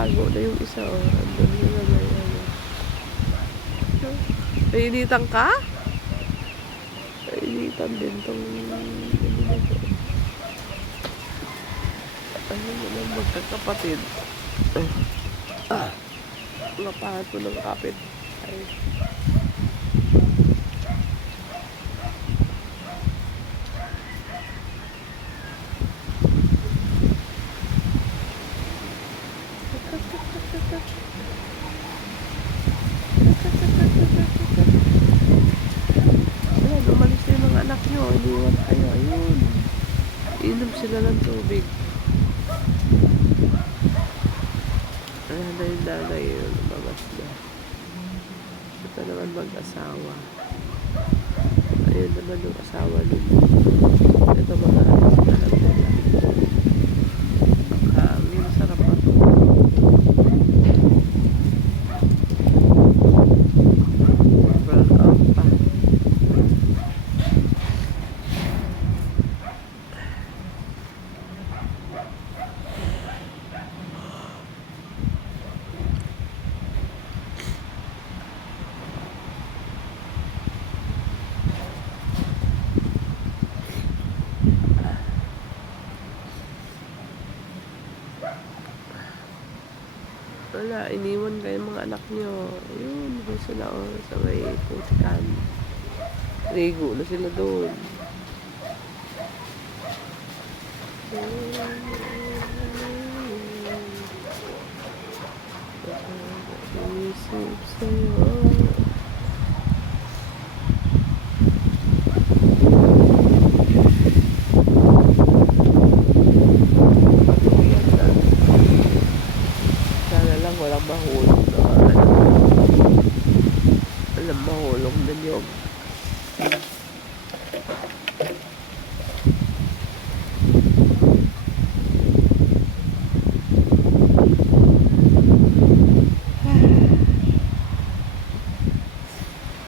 nagtago na yung isa, oh. Andun na lang, ano. Nainitan ka? Nainitan din tong ano mo na magkakapatid. Lapahan ko ng kapit. Ay. Ayan, umalis na yung mga anak nyo. Iniwan kayo. Ayun. Inom sila ng tubig. Ayan na yung nanay yun. Lumabas na. Ito naman mag-asawa. Ayun naman yung asawa nun. Ito mga anak na lang nila. Ang hangin. Sarap pa ito. Brown out pa. Wala, iniwan kayo mga anak nyo. Ayun, doon sila sa may putikan. Rigo na sila doon. Isip sa'yo. Walang mahulog na walang mahulog na niyog.